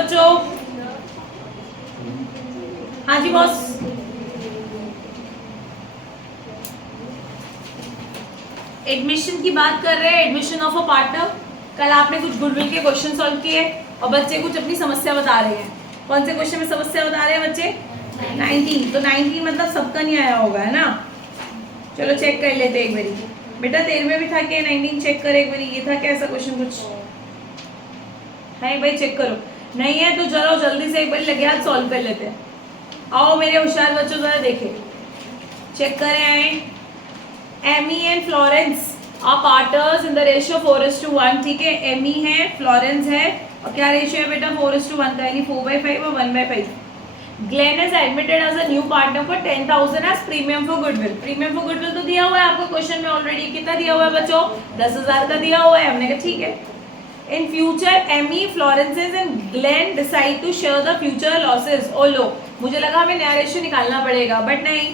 बच्चों? हाँ जी boss. Admission की बात कर रहे हैं, एडमिशन ऑफ अ पार्टनर। कल आपने कुछ गुडविल के क्वेश्चन सॉल्व किए और बच्चे कुछ अपनी समस्या बता रहे हैं। कौन से क्वेश्चन में समस्या बता रहे हैं बच्चे? 19। तो 19 मतलब सबका नहीं आया होगा, है ना? चलो चेक कर लेते एक बारी। बेटा 13 भी था क्या? 19 चेक कर एक बारी। ये था क्या ऐसा क्वेश्चन? कुछ है भाई? चेक करो। नहीं है तो चलो जल्दी से एक बार लगे हाथ सॉल्व कर लेते हैं। आओ मेरे होशियार बच्चों जरा देखे, चेक करें आए। Amy and Florence are partners in the ratio 4:1। ठीक है, एमी है, फ्लोरेंस है, और क्या रेशियो है बेटा? 4:1 का, यानी 4/5 और 1/5। Glenn is admitted as a new partner for 10,000 as premium for goodwill। premium for goodwill तो दिया हुआ है आपको क्वेश्चन में ऑलरेडी। कितना दिया हुआ है बच्चों? 10,000 का दिया हुआ है। हमने कहा ठीक है। In future, Emmy, Florences and Glenn decide to share the future losses। ओ लो, मुझे लगा हमें नया रेशियो निकालना पड़ेगा, बट नहीं,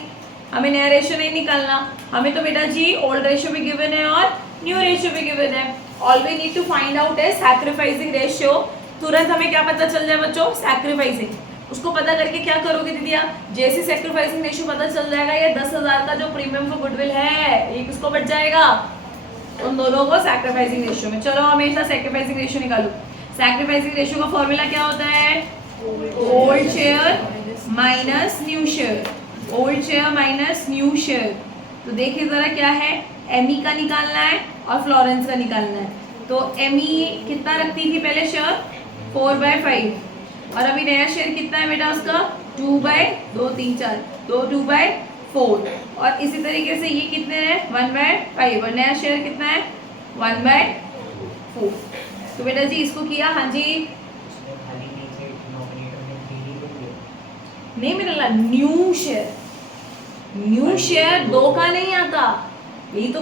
हमें नया रेशियो नहीं निकालना। हमें तो बेटा जी ओल्ड रेशियो भी गिवन है और न्यू रेशियो भी गिवन है। All we need to find out है सैक्रिफाइसिंग रेशियो। तुरंत हमें क्या पता चल जाए बच्चों? सैक्रिफाइसिंग। उसको पता करके क्या करोगे दीदिया? जैसे सैक्रिफाइसिंग रेशियो पता चल जाएगा, ये 10,000 का जो प्रीमियम फॉर गुडविल है ये किसको बच जाएगा? उन दोनों को सैक्रिफाइसिंग रेशियो में। चलो हमेशा सैक्रिफाइसिंग रेशियो निकालो। सैक्रिफाइसिंग रेशियो का फॉर्मूला क्या होता है? Old share minus new share. Old share minus new share. तो देखिए जरा क्या है, एमी का निकालना है और फ्लोरेंस का निकालना है। तो एमी कितना रखती थी पहले शेयर? 4/5, और अभी नया शेयर कितना है बेटा उसका? 2/2 3 4 2/4। और इसी तरीके से ये कितने हैं? 1/5, और नया शेयर कितना है? 1/4। तो बेटा जी इसको किया। हाँ जी, नहीं मिला न्यू शेयर। न्यू शेयर 2 का नहीं आता। यही तो,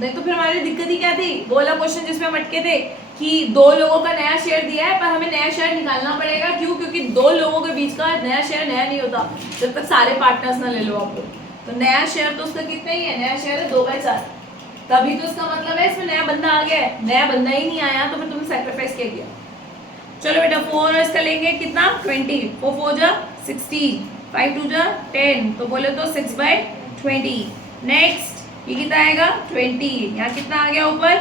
नहीं तो फिर हमारी दिक्कत ही क्या थी? वो वाला क्वेश्चन जिसमें हम अटके थे कि 2 लोगों का नया शेयर दिया है पर हमें नया शेयर निकालना पड़ेगा। क्यों? क्योंकि 2 लोगों के बीच का नया शेयर नया नहीं होता जब तक सारे पार्टनर्स ना ले लो आप लोग। तो नया शेयर तो उसका कितना ही है? नया शेयर है 2/4। तभी तो इसका मतलब है इसमें नया बंदा आ गया है। नया बंदा ही नहीं आया तो फिर तुमने सैक्रिफाइस क्या किया? चलो बेटा 4 इसका लेंगे कितना? 20। 4 4 जा 60, 5 2 जा 10, तो बोले तो 6/20। नेक्स्ट ये कितना आएगा? 20। यहाँ कितना आ गया ऊपर?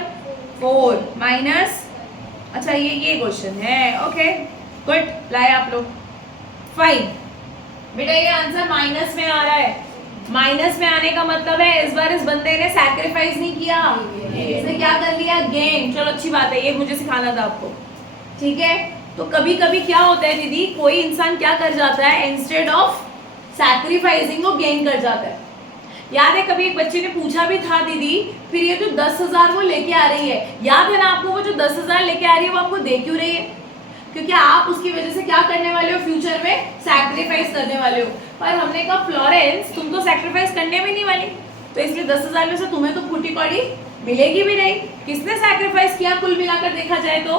4 माइनस, अच्छा ये क्वेश्चन है, ओके गुड, लाए आप लोग 5। बेटा ये आंसर माइनस में आ रहा है। माइनस में आने का मतलब है इस बार इस बंदे ने सैक्रिफाइस नहीं किया, इसने क्या कर लिया? गेन। चलो अच्छी बात है, ये मुझे सिखाना था आपको, ठीक है? तो कभी कभी क्या होता है दीदी, कोई इंसान क्या कर जाता है, इंस्टेड ऑफ सैक्रिफाइसिंग वो गेन कर जाता है। याद है कभी एक बच्चे ने पूछा भी था दीदी फिर ये जो 10,000 वो लेके आ रही है, याद है ना आपको? वो जो 10,000 लेके आ रही है वो आपको दे क्यों रही है? क्योंकि आप उसकी वजह से क्या करने वाले हो? फ्यूचर में सैक्रिफाइस करने वाले हो। पर हमने कहा फ्लोरेंस तुम तो सैक्रिफाइस करने में नहीं वाली, तो इसलिए 10,000 में से तुम्हें तो फूटी कौड़ी मिलेगी भी नहीं। किसने सैक्रिफाइस किया? कुल मिलाकर देखा जाए तो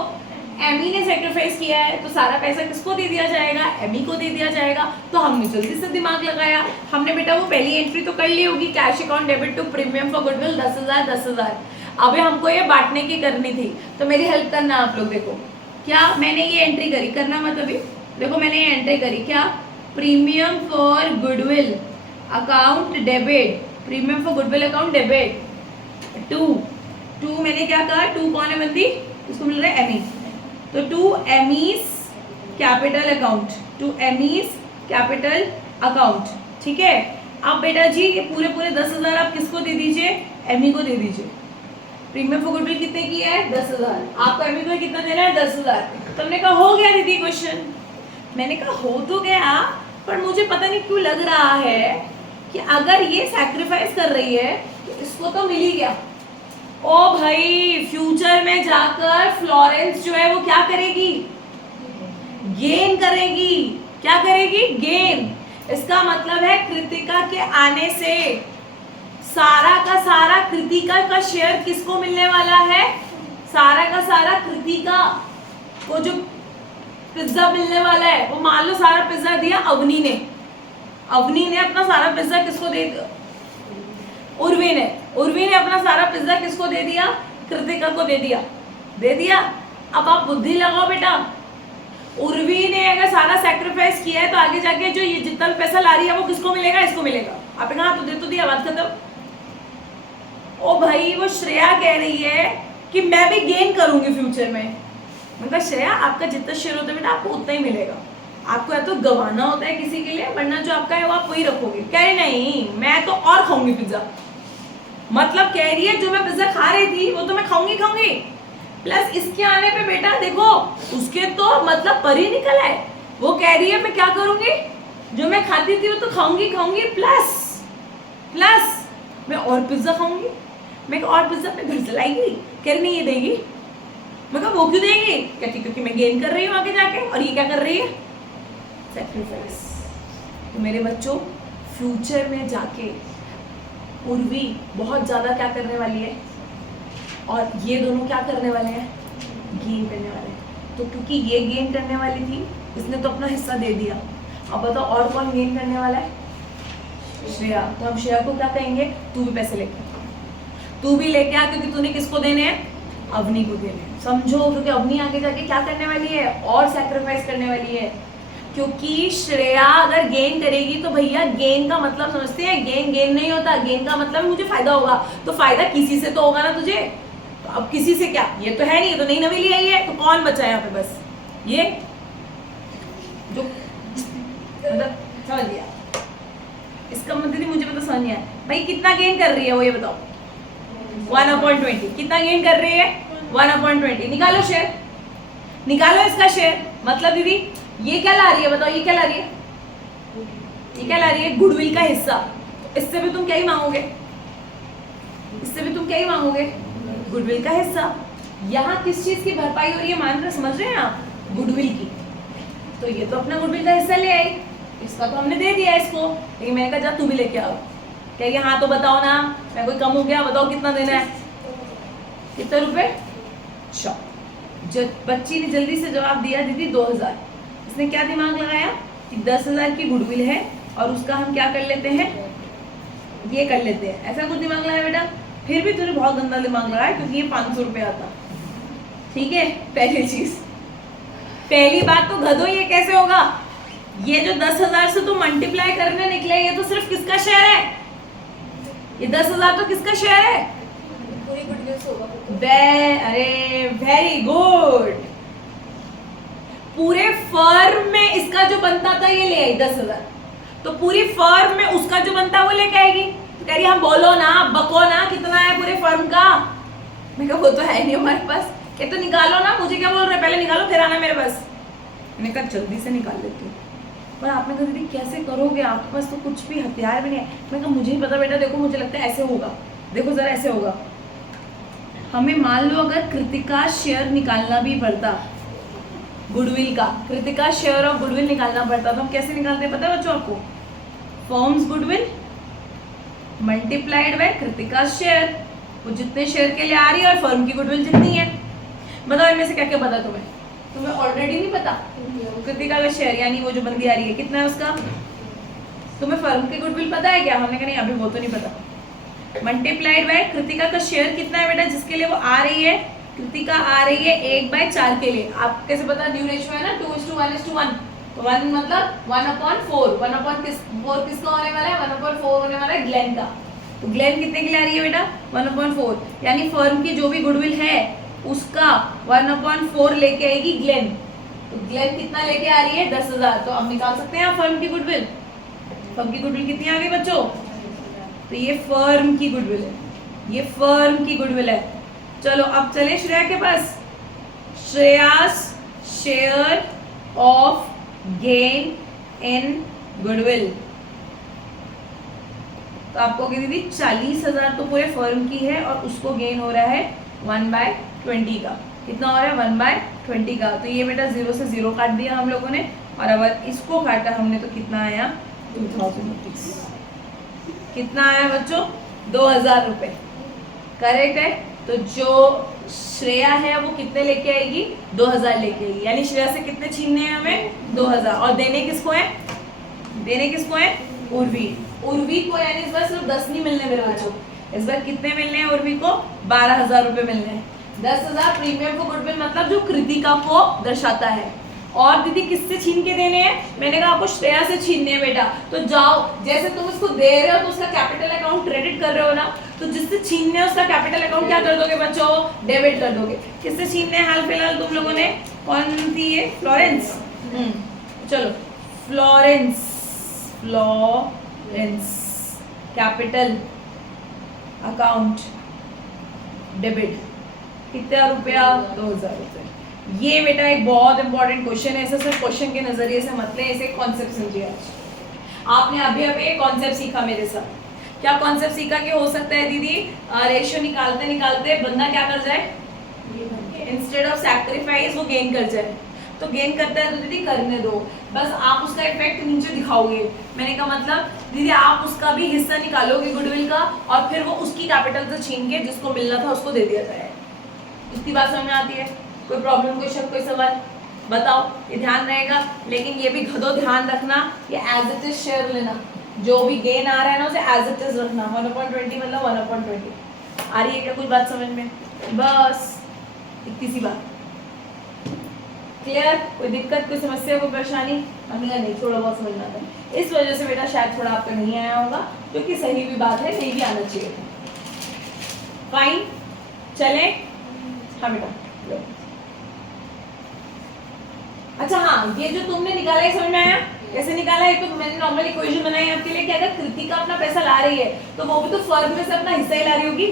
एमी ने सैक्रिफाइस किया है, तो सारा पैसा किसको दे दिया जाएगा? एमी को दे दिया जाएगा। तो हमने जल्दी से दिमाग लगाया, हमने बेटा वो पहली एंट्री तो कर ली होगी, cash account debit to premium for goodwill 10,000 10,000। अबे हमको ये बांटने की करनी थी, तो मेरी हेल्प करना आप लोग। देखो क्या मैंने ये एंट्री करी, करना मत अभी, देखो मैंने ये एंट्री करी क्या? Premium for goodwill account debit, premium for goodwill account debit 2 मैंने क्या कहा? 2 कौन है बंदी? इसको मिल रहा है एमी, तो 2 Emmys capital account, 2 Emmys capital account, ठीक है? अब बेटा जी ये पूरे 10,000 आप किसको दे दीजिए? एमी को दे दीजिए। प्रीमियम फॉर गुडविल कितने की है? 10,000। आपको एमी को कितना देना है? 10,000। तो हमने कहा हो गया दीदी क्वेश्चन। मैंने कहा हो तो गया, पर मुझे पता नहीं क्यों लग रहा है कि अगर ये सैक्रिफाइस कर रही है तो इसको तो मिल ही गया। ओ भाई फ्यूचर में जाकर फ्लोरेंस जो है वो क्या करेगी? गेन करेगी। क्या करेगी? गेन। इसका मतलब है कृतिका के आने से सारा का सारा कृतिका का शेयर किसको मिलने वाला है? सारा का सारा कृतिका को जो पिज्जा मिलने वाला है, वो मान लो सारा पिज्जा दिया अवनी ने, अवनी ने अपना सारा पिज्जा किसको दे दिया? उर्वी ने अपना सारा पिज्जा किसको दे दिया? कृतिका को दे दिया। अब आप बुद्धि लगाओ बेटा, उर्वी ने अगर सारा सेक्रीफाइस किया है तो आगे जाके जो ये जितना भी पैसा ला रही है वो किसको मिलेगा? इसको मिलेगा। आपने कहा तो दे तो दिया, बात खत्म। ओ भाई वो श्रेया कह रही है कि मैं भी गेन करूंगी फ्यूचर में। मतलब श्रेया आपका जितना शेयर होता है बेटा आपको उतना ही मिलेगा। आपको या तो गंवाना होता है किसी के लिए, वरना जो आपका है वो आप वही रखोगे। कह रही नहीं मैं तो और खाऊंगी पिज्जा। मतलब कह रही है जो मैं पिज्जा खा रही थी वो तो मैं खाऊंगी प्लस इसके आने पे बेटा देखो उसके तो मतलब पर ही निकल है। वो कह रही है मैं क्या करूंगी, जो मैं खाती थी वो तो खाऊंगी प्लस मैं और पिज्जा खाऊंगी। मैं और पिज्जा अपने घर से लाएगी। कह रही नहीं ये देगी। मैं कहा वो क्यों देगी? कहती क्योंकि मैं गेन कर रही हूँ आगे जाके, और ये क्या कर रही है? सैक्रिफाइस। तो मेरे बच्चों फ्यूचर में जाके उर्वी बहुत ज़्यादा क्या करने वाली है, और ये दोनों क्या करने वाले हैं? गेन करने वाले हैं। तो क्योंकि ये गेन करने वाली थी इसने तो अपना हिस्सा दे दिया। अब बताओ और कौन गेन करने वाला है? श्रेया। तो हम श्रेया को क्या कहेंगे? तू भी पैसे लेके आ, तू भी लेके आ, क्योंकि तूने किसको देने हैं? अवनी को देने हैं। समझो, क्योंकि अवनी आगे जाके क्या करने वाली है? और सैक्रिफाइस करने वाली है। क्योंकि श्रेया अगर गेन करेगी तो भैया गेन का मतलब समझते हैं, गेन नहीं होता। गेन का मतलब मुझे फायदा होगा, तो फायदा किसी से तो होगा ना तुझे। तो अब किसी से क्या? ये तो है नहीं, ये तो नई नवेली आई है, तो कौन बचा है यहाँ पे? बस ये जो मतलब समझ गया। इसका मतलब मुझे पता समझ नहीं आया भाई कितना गेन कर रही है वो, ये बताओ। 1/20 कितना गेन कर रही है? 1/20। निकालो शेयर, निकालो इसका शेयर। मतलब दीदी ये क्या ला रही है बताओ? ये क्या ला रही है? ये क्या ला रही है? गुडविल का हिस्सा। तो इससे भी तुम क्या ही मांगोगे? इससे भी तुम क्या ही मांगोगे? गुडविल का हिस्सा। यहाँ किस चीज की भरपाई हो रही है मान कर, समझ रहे हैं आप? गुडविल की। तो ये तो अपना गुडविल का हिस्सा ले आई, इसका तो हमने दे दिया इसको, लेकिन मैंने कहा जा तू भी लेके आओ। कहेगी हाँ तो बताओ ना, मैं कोई कम हो गया? बताओ कितना देना है? कितने रुपए? बच्ची ने जल्दी से जवाब दिया दीदी 2000। इसने क्या दिमाग लगाया कि 10,000 की गुडविल है और उसका हम क्या कर लेते हैं? ये कर लेते हैं। ऐसा कुछ दिमाग लगाया बेटा? फिर भी तूने बहुत गंदा दिमाग लगाया, क्योंकि ये 500 रुपये आता। ठीक है, पहली चीज। पहली बात तो गधो ये कैसे होगा? ये जो 10,000 से तू मल्टीप्लाई करने निकले, ये तो सिर्फ किसका शेयर है? ये 10,000 तो किसका शेयर है? पूरी गुडविल से होगा। अरे वेरी गुड। पूरे फर्म में इसका जो बनता था ये ले आई 10,000, तो पूरी फर्म में उसका जो बनता वो लेके आएगी। तो कह रही हम बोलो ना, बको ना, कितना है पूरे फर्म का? मैं कहा वो तो है नहीं हमारे पास। क्या तो निकालो ना, मुझे क्या बोल रहे? पहले निकालो फिर आना मेरे पास। मैंने कहा जल्दी से निकाल लेती हूँ। पर आपने कहा दीदी कैसे करोगे, आपके पास तो कुछ भी हथियार भी नहीं है। मैं कहा मुझे ही पता बेटा, देखो मुझे लगता है ऐसे होगा। देखो जरा ऐसे होगा। हमें मान लो अगर कृतिका शेयर निकालना भी पड़ता गुडविल का, कृतिका शेयर ऑफ गुडविल निकालना पड़ता, तो हम कैसे निकालते हैं पता है बच्चों आपको? Firms goodwill multiplied by Kritika share. वो जितने शेयर के लिए आ रही है और फर्म की गुडविल जितनी है। बताओ इनमें से क्या क्या पता तुम्हें? तुम्हें ऑलरेडी नहीं पता? कृतिका का शेयर यानी वो जो बंदी आ रही है कितना है उसका? तुम्हें फर्म की गुडविल पता है क्या? हमने कहा नहीं अभी वो तो नहीं पता। मल्टीप्लाइड बाय कृतिका का शेयर कितना है बेटा जिसके लिए वो आ रही है? कृतिका आ रही है 1/4 के लिए। आप कैसे पता? ड्यू रेशियो है ना 2:1:1। तो 1 मतलब 1/4। 1/4 किसका होने वाला है? 1/4 होने वाला है ग्लेन का। तो ग्लेन कितने के लिए आ रही है बेटा? 1/4। यानी फर्म की जो भी गुडविल है उसका 1/4 लेके आएगी ग्लेन। तो ग्लेन कितना लेके आ रही है? 10,000। तो अब निकाल सकते हैं आप फर्म की गुडविल। फर्म की गुडविल कितनी आ गई बच्चों? तो ये फर्म की गुडविल है, ये फर्म की गुडविल है। चलो अब चले श्रेया के पास। Shreyas share of gain in goodwill. तो आपको दीदी 40,000 तो पूरे फर्म की है और उसको गेन हो रहा है 1/20 का। कितना हो रहा है? 1/20 का। तो ये बेटा 0 से 0 काट दिया हम लोगों ने, और अगर इसको काटा हमने तो कितना आया? 2000 रुपीज। कितना आया बच्चों? 2000 रुपये। करेक्ट है। तो जो श्रेया है वो कितने लेके आएगी? 2000 लेके आएगी। यानी श्रेया से कितने छीनने हैं हमें? 2000। और देने किसको है? देने किसको है? उर्वी। उर्वी को यानी इस बार सिर्फ 10 नहीं मिलने मेरे बच्चों, इस बार कितने मिलने हैं उर्वी को? 12,000 रुपये मिलने हैं। 10,000 प्रीमियम को गुडविल मतलब जो कृतिका को दर्शाता है, और दीदी किससे छीन के देने हैं? मैंने कहा आपको श्रेया से छीनने हैं बेटा। तो जाओ, जैसे तुम इसको दे रहे हो तो उसका कैपिटल अकाउंट क्रेडिट कर रहे हो ना, तो जिससे छीनने है उसका कैपिटल अकाउंट क्या कर दोगे बच्चों? डेबिट कर दोगे। किससे छीनने हैं हाल फिलहाल तुम लोगों ने? कौन थी ये? फ्लोरेंस। चलो Florence, Florence capital account debit, कितना रुपया? 2000 रुपये। ये बेटा एक बहुत इंपॉर्टेंट क्वेश्चन है, ऐसे सिर्फ क्वेश्चन के नजरिए से मत ले, इसे कॉन्सेप्ट समझिए। आज आपने अभी अभी एक कॉन्सेप्ट सीखा मेरे साथ। क्या कॉन्सेप्ट सीखा कि हो सकता है दीदी रेशियो निकालते निकालते बंदा क्या कर जाए, इंस्टेड ऑफ सैक्रिफाइस वो गेन कर जाए। तो गेन करता है तो दीदी करने दो, बस आप उसका इफेक्ट नीचे दिखाओगे। मैंने कहा मतलब दीदी आप उसका भी हिस्सा निकालोगे गुडविल का, और फिर वो उसकी कैपिटल से छीन के जिसको मिलना था उसको दे दिया जाए। इतनी बात समझ में आती है? कोई प्रॉब्लम, कोई शक, कोई सवाल बताओ? ये ध्यान रहेगा, लेकिन ये भी घदो ध्यान रखना, ये एज इट इज शेयर लेना, जो भी गेन आ रहा है ना उसे एज इट इज रखना। 1/20 मतलब 1/20। आ रही है क्या कुछ बात समझ में? बस इतनी सी बात। क्लियर? कोई दिक्कत, कोई समस्या, कोई परेशानी? अमीरा नहीं, थोड़ा बहुत समझ में आता है। इस वजह से बेटा शायद थोड़ा आपका नहीं आया होगा, क्योंकि सही भी बात है, नहीं भी आना चाहिए था। फाइन, चले? हाँ बेटा लो। अच्छा हाँ, ये जो तुमने निकाला है समझ में आया? कैसे निकाला है? तो मैंने नॉर्मल इक्वेशन बनाई आपके लिए कि अगर कृतिका अपना पैसा ला रही है तो वो भी तो फर्म में से अपना हिस्सा ही ला रही होगी।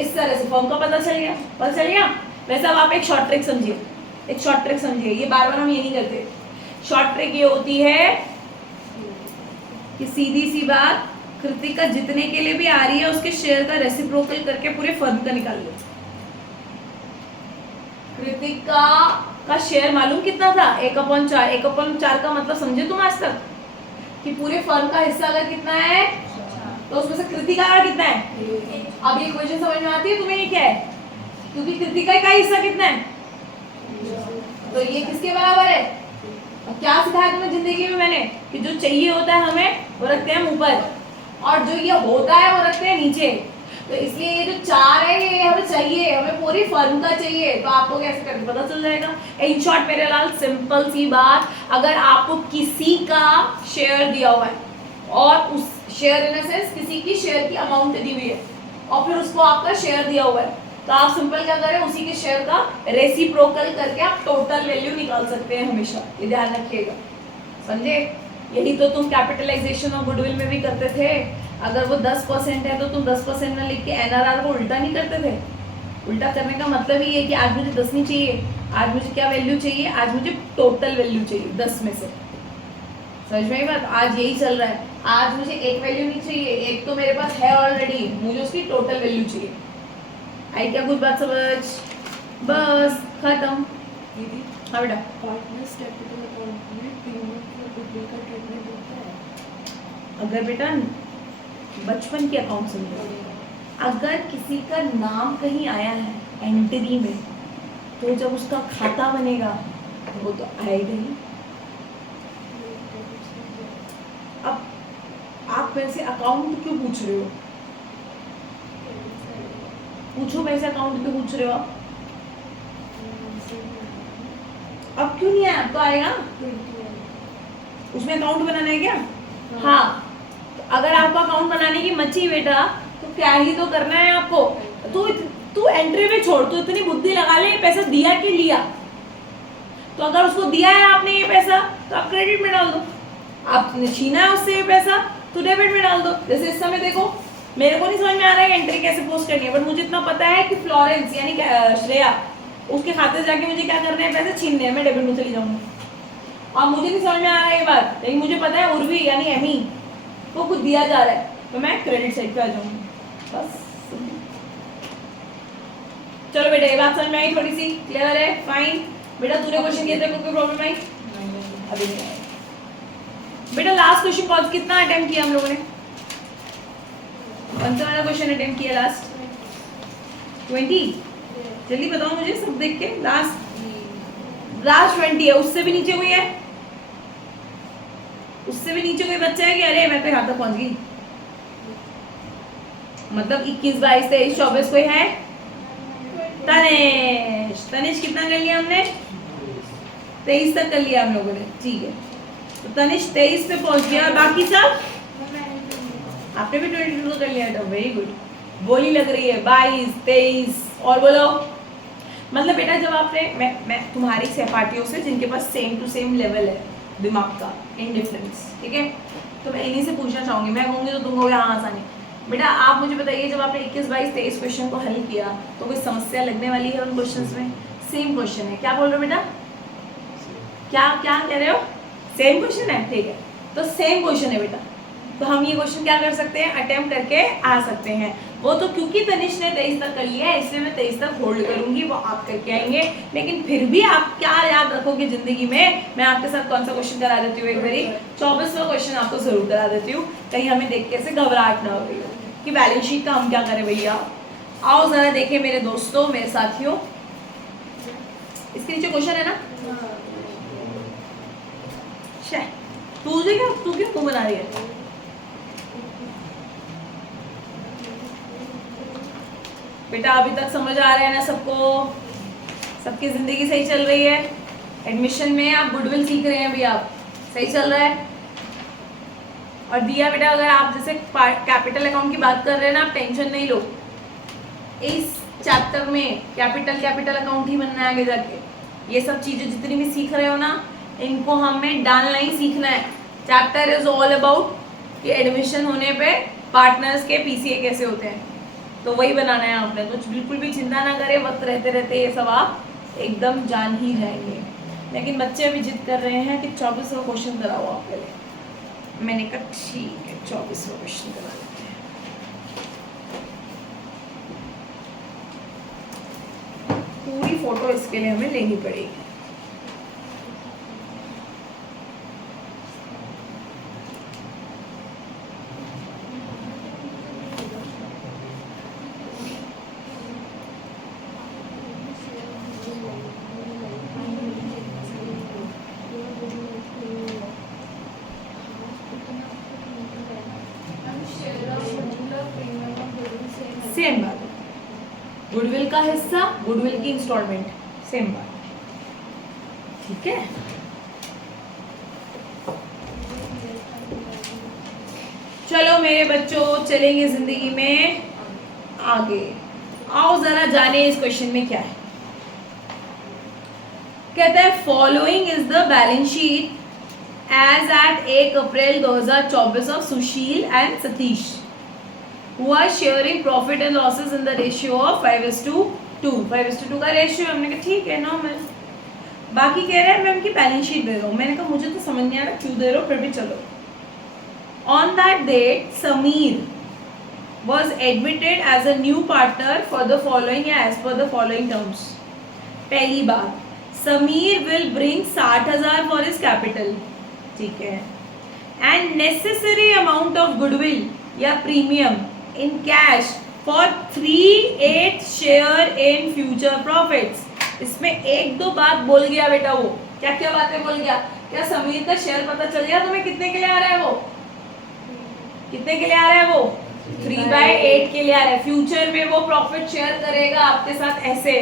इस तरह से फर्म का पता चल गया, पता चल गया। वैसे अब आप एक शॉर्ट ट्रिक समझिए, एक शॉर्ट ट्रिक समझिए, ये बार बार हम ये नहीं करते। शॉर्ट ट्रिक ये होती है कि सीधी सी बात, कृतिका जितने के लिए भी आ रही है उसके शेयर का रेसिप्रोकल करके पूरे फर्म का निकाल लो। कृतिका का शेयर मालूम कितना था? 1/4। 1/4 का मतलब समझे तुम आज तक कि पूरे फर्म का हिस्सा अगर कितना है तो उसमें से कृतिका का कितना है? अब ये क्वेश्चन समझ में आती है तुम्हें? ये क्या है? क्योंकि कृतिका का हिस्सा कितना है तो ये किसके बराबर है? और क्या सिखाया तुम्हें जिंदगी में मैंने कि जो चाहिए होता है हमें वो रखते हैं हम ऊपर, और जो ये होता है वो रखते हैं नीचे। तो इसलिए ये जो 4 है ये हमें चाहिए, हमें पूरी फर्म का चाहिए। तो आपको कैसे करके पता चल जाएगा? इन शॉर्ट मेरे लाल सिंपल सी बात, अगर आपको किसी का शेयर दिया हुआ है और उस शेयर इन सेंस किसी की शेयर की अमाउंट दी हुई है और फिर उसको आपका शेयर दिया हुआ है, तो आप सिंपल क्या करें, उसी के शेयर का रेसिप्रोकल करके आप टोटल वैल्यू निकाल सकते हैं हमेशा। ये ध्यान रखिएगा, समझे? यही तो तुम कैपिटलाइजेशन और गुडविल में भी करते थे। अगर वो 10% है तो तुम 10% में लिख के एनआरआर को उल्टा नहीं करते थे। उल्टा करने का मतलब ही है कि आज मुझे 10 नहीं चाहिए, आज मुझे क्या वैल्यू चाहिए? आज मुझे टोटल वैल्यू चाहिए 10 में से। समझ में आई बात? आज यही चल रहा है, आज मुझे एक वैल्यू नहीं चाहिए, एक तो मेरे पास है ऑलरेडी, मुझे उसकी टोटल वैल्यू चाहिए। आई क्या कुछ बात समझ? बस खत्म। दीदी हाँ बेटा, पार्टनर्स कैपिटल अकाउंट में पेमेंट और गुडविल का ट्रीटमेंट होता है? अगर बेटा बचपन के अकाउंट समझो, अगर किसी का नाम कहीं आया है एंट्री में, तो जब उसका खाता बनेगा वो तो आएगा ही। अब आप मेरे से अकाउंट क्यों पूछ रहे हो? पूछो मेरे से अकाउंट क्यों पूछ रहे हो आप? अब क्यों नहीं आया? अब तो आएगा। उसमें अकाउंट बनाना है क्या? हाँ, तो अगर आपको अकाउंट बनाने की मची बेटा तो क्या ही तो करना है आपको। तू एंट्री में छोड़, तू इतनी बुद्धि लगा ले, पैसा दिया कि लिया? तो अगर उसको दिया है आपने ये पैसा तो आप क्रेडिट में डाल दो, आपने छीना है उससे ये पैसा तो डेबिट में डाल दो। जैसे इस समय देखो, मेरे को नहीं समझ में आ रहा है एंट्री कैसे पोस्ट करनी है, बट मुझे इतना पता है कि फ्लोरेंस यानी श्रेया, उसके खाते से जाके मुझे क्या करना है, पैसे छीनने हैं, मैं डेबिट में चली जाऊंगी। और मुझे नहीं समझ में आ रहा है ये बात, लेकिन मुझे पता है उर्वी यानी एमी को कुछ दिया जा रहा है तो मैं क्रेडिट साइड पे आ जाऊंगी। बस चलो बेटा, ये बात समझ में आई? थोड़ी सी क्लियर है? फाइन बेटा। तूने क्वेश्चन किए थे, कोई प्रॉब्लम आई? अभी नहीं आई बेटा। लास्ट क्वेश्चन कौन कितना अटेम्प्ट किया हम लोगों ने? कौन सा वाला क्वेश्चन अटेम्प्ट किया लास्ट? 20। जल्दी बताओ मुझे सब देख के। लास्ट 20 है। उससे भी नीचे कोई है? उससे भी नीचे कोई बच्चा है कि अरे मैं तो यहाँ तक पहुंच गई? मतलब 21, 22, 23, 24 कोई है? तनिष कितना कर लिया हमने? 23 तक कर लिया हम लोगों ने, ठीक है। तो तनिष्क 23 पे पहुंच गया, और बाकी सब आपने भी 22 कर लिया था, वेरी गुड। बोली लग रही है 22, 23, और बोलो। मतलब बेटा जब आपने मैं तुम्हारी सहपाठियों से जिनके पास सेम टू सेम लेवल है दिमाग का, इन डिफरेंस, ठीक है, तो मैं इन्हीं से पूछना चाहूंगी। मैं कहूँगी तो तुम कहोगे हाँ आसानी। बेटा आप मुझे बताइए, जब आपने 21, 22, 23 क्वेश्चन को हल किया तो कोई समस्या लगने वाली है उन क्वेश्चंस में? सेम क्वेश्चन है, क्या बोल रहे हो बेटा? क्या क्या कह रहे हो? सेम क्वेश्चन है, ठीक है। तो सेम क्वेश्चन है बेटा, तो हम ये क्वेश्चन क्या कर सकते हैं, अटेम्प्ट करके आ सकते हैं। वो तो क्योंकि तनिष्क ने 23 तक कर लिया है इसलिए मैं 23 तक होल्ड करूंगी, वो आप करके आएंगे। लेकिन फिर भी आप क्या याद रखोगे जिंदगी में, मैं आपके साथ कौन सा क्वेश्चन करा देती हूँ एक बारी, 24वां क्वेश्चन आपको जरूर करा देती हूँ, कहीं हमें देख के ऐसे घबराहट ना हो रही हो कि बैलेंस शीट का हम क्या करें भैया। आओ जरा देखें मेरे दोस्तों, मेरे साथियों, इसके नीचे क्वेश्चन है ना। तू क्यों मुंह बना रही है? बेटा अभी तक समझ आ रहा है ना सबको? सबकी जिंदगी सही चल रही है? एडमिशन में आप गुडविल सीख रहे हैं अभी, आप सही चल रहा है? और दिया बेटा, अगर आप जैसे कैपिटल अकाउंट की बात कर रहे हैं ना, आप टेंशन नहीं लो, इस चैप्टर में कैपिटल अकाउंट ही बनना है आगे जाके। ये सब चीजें जितनी भी सीख रहे हो ना, इनको हमें डालना ही सीखना है। चैप्टर इज ऑल अबाउट कि एडमिशन होने पे पार्टनर्स के पीसीए कैसे होते हैं, तो वही बनाना है आपने। तो बिल्कुल भी चिंता ना करें, वक्त रहते रहते ये सब आप एकदम जान ही जाएंगे। लेकिन बच्चे अभी जिद कर रहे हैं कि 24वां क्वेश्चन कराओ आप पहले। मैंने कहा ठीक है 24वां क्वेश्चन करा लेते हैं। पूरी फोटो इसके लिए हमें लेनी पड़ेगी। सेम बात, गुडविल का हिस्सा, गुडविल की इंस्टॉलमेंट, सेम बात, ठीक है। चलो मेरे बच्चों, चलेंगे जिंदगी में आगे। आओ जरा जाने इस क्वेश्चन में क्या है। कहता है following is the balance sheet as at 1 April 2024 ऑफ Sushil and Satish who are sharing profit and losses in the ratio of 5:2। 5:2 का रेशियो। हमने कहा ठीक है नॉर्मल। बाकी कह रहे हैं मैं उनकी बैलेंस शीट दे रहा हूँ। मैंने कहा मुझे तो समझ नहीं आ रहा क्यों दे रहे हो, फिर भी चलो। On that date Sameer was admitted as a new partner for the following as per the following terms। पहली बात, Sameer will bring 60,000 for his capital, ठीक है, and necessary amount of goodwill या premium in cash for 3/8 share in future profits। इसमें एक दो बात बोल गया बेटा, वो क्या क्या बातें बोल गया। क्या समीर का शेयर पता चल गया तुम्हें कितने के लिए आ रहा है? वो कितने के लिए आ रहा है? वो 3/8 के लिए आ रहा है। फ्यूचर में वो प्रॉफिट शेयर करेगा आपके साथ ऐसे।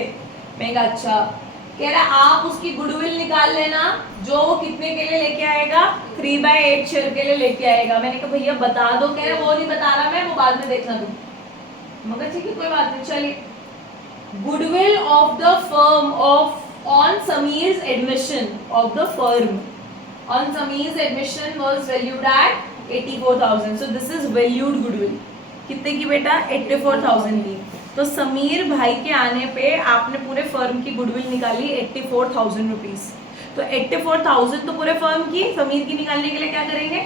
मैं कहा अच्छा। कह रहा आप उसकी गुडविल निकाल लेना, जो वो कितने के लिए लेके आएगा, 3/8 शेयर के लिए लेके आएगा। मैंने कहा भैया बता दो। कह रहे वो नहीं बता रहा मैं, वो बाद में देखना तुम। मगर ठीक है कोई बात नहीं, चलिए। Goodwill of the firm of on Sameer's admission of the firm on Sameer's admission was valued at 84,000। So this is valued goodwill. कितने की बेटा? 84,000 की। तो समीर भाई के आने पे आपने पूरे फर्म की गुडविल निकाली 84,000 रुपीज। तो 84,000 तो पूरे फर्म की, समीर की निकालने के लिए क्या करेंगे?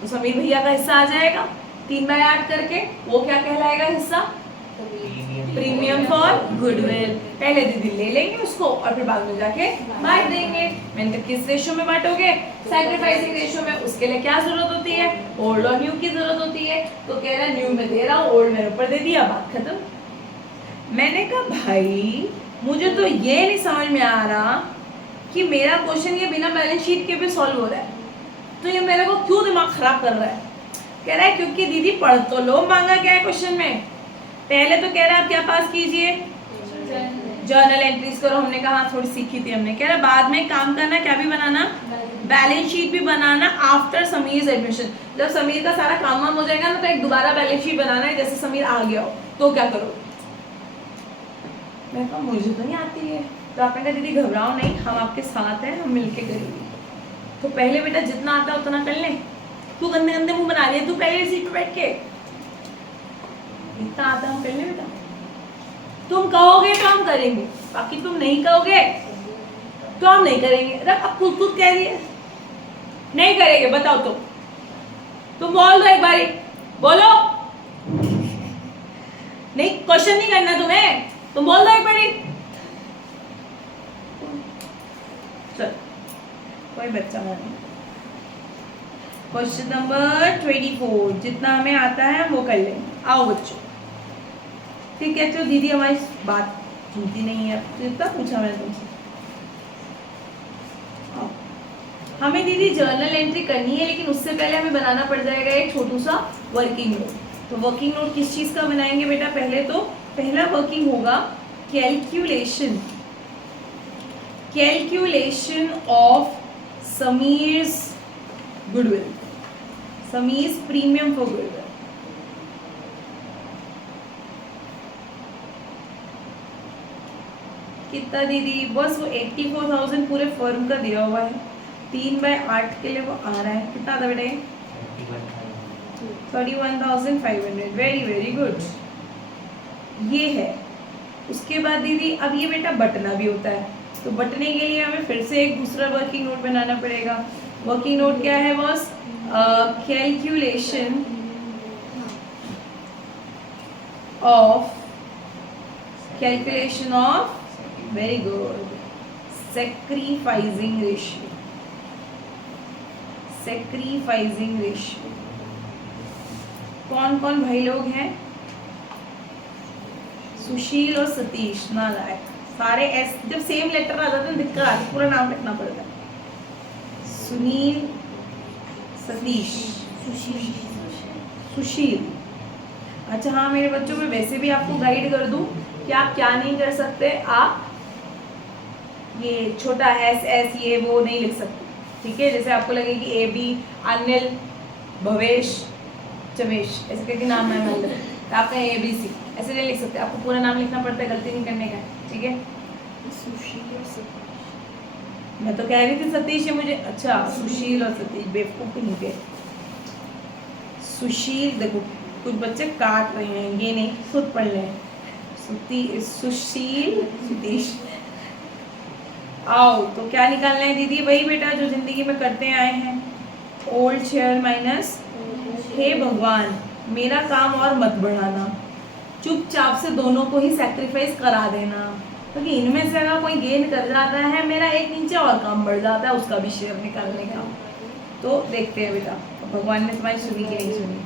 तो समीर भैया का हिस्सा आ जाएगा 3/8 करके। वो क्या कहलाएगा हिस्सा? Premium for goodwill. पहले दीदी ले लेंगे उसको और फिर बाद में जाके बांट देंगे। मैंने कहा किस रेशियो में बांटोगे? सैक्रिफाइसिंग रेशियो में। उसके लिए क्या जरूरत होती है? ओल्ड और न्यू की जरूरत होती है। तो कह रहा है न्यू में दे रहा हूँ, ओल्ड मैंने ऊपर दे दिया, बात खत्म। मैंने कहा भाई मुझे तो ये नहीं समझ में आ रहा कि मेरा क्वेश्चन ये बिना बैलेंस शीट के भी सॉल्व हो रहा है, तो ये मेरे को क्यों दिमाग खराब कर रहा है? कह रहा है क्योंकि दीदी पढ़ तो लो, मांगा क्या है क्वेश्चन में। पहले तो कह रहा है आप क्या पास कीजिए, जर्नल एंट्रीज करो, हमने कहा थोड़ी सीखी थी हमने। कह रहा बाद में काम करना, क्या भी बनाना, बैलेंस शीट भी बनाना आफ्टर समीर एडमिशन। जब समीर का सारा काम वाम हो जाएगा ना तो एक दोबारा बैलेंस शीट बनाना है, जैसे समीर आ गया हो तो क्या करो। मैं कहा मुझे तो नहीं आती है। तो आपने कहा दीदी घबराओ नहीं, हम आपके साथ हैं, हम मिलके करेंगे। तो पहले बेटा जितना आता है उतना कर ले। तू गंदे गंदे मुंह बना लिए, तू पहले सीट पे बैठ के इतना आता हम कर ले बेटा। तुम कहोगे तो हम करेंगे, बाकी तुम नहीं कहोगे तो हम नहीं करेंगे। रख अब खुद खुद कह रही है नहीं करेंगे, बताओ तो तुम बोल दो एक बारी, बोलो। नहीं क्वेश्चन नहीं करना तुम्हें, तुम बोल दो एक बारी। चल कोई बच्चा नहीं। क्वेश्चन नंबर 24, जितना हमें आता है वो कर लेंगे। आओ बच्चों, ठीक है। तो दीदी हमारी बात सुनती नहीं है, तो इतना पूछा मैंने तुमसे। हमें दीदी जर्नल एंट्री करनी है, लेकिन उससे पहले हमें बनाना पड़ जाएगा एक छोटू सा वर्किंग नोट। तो वर्किंग नोट किस चीज़ का बनाएंगे बेटा? पहले तो पहला वर्किंग होगा calculation of Sameer's goodwill, Sameer's premium for goodwill. कितना दीदी? बस वो 84,000 पूरे फर्म का दिया हुआ है, 3/8 के लिए वो आ रहा है। कितना था बेटा? 31,500। वेरी वेरी गुड, ये है। उसके बाद दीदी अब ये बेटा बटना भी होता है, तो बटने के लिए हमें फिर से एक दूसरा वर्किंग नोट बनाना पड़ेगा। वर्किंग नोट क्या है boss? Calculation of very good sacrificing ratio. कौन कौन भाई लोग हैं? सुशील और सतीश नालायक। सारे एस जब सेम लेटर आ जाते हैं दिक्कत आती, पूरा नाम लिखना पड़ता है। सुनील, सतीश, सुशील। अच्छा हाँ, मेरे बच्चों में वैसे भी आपको गाइड कर दूं कि आप क्या नहीं कर सकते। आप ये छोटा एस ये वो नहीं लिख सकते, ठीक है? जैसे आपको लगे कि AB, अनिल, भवेश, चमेश ऐसे करके नाम है मतलब, तो आपका ABC ऐसे नहीं लिख सकते, आपको पूरा नाम लिखना पड़ता है, गलती नहीं करने का, ठीक है? सुशील और सतीश। मैं तो कह रही थी सतीश है मुझे। अच्छा सुशील और सतीश, बेवकूफ नहीं के। सुशील, देखो कुछ बच्चे काट रहे हैं, ये नहीं, खुद पढ़ लें। सुशील, सतीश। आओ तो क्या निकालना है दीदी? वही बेटा जो जिंदगी में करते आए हैं, ओल्ड शेयर माइनस हे भगवान मेरा काम और मत बढ़ाना, चुपचाप से दोनों को ही सैक्रिफाइस करा देना, क्योंकि इनमें से अगर कोई गेन कर जाता है मेरा एक नीचे और काम बढ़ जाता है, उसका भी शेयर निकालने का। तो देखते हैं बेटा, भगवान ने तुम्हारी सुनी कि नहीं सुनी।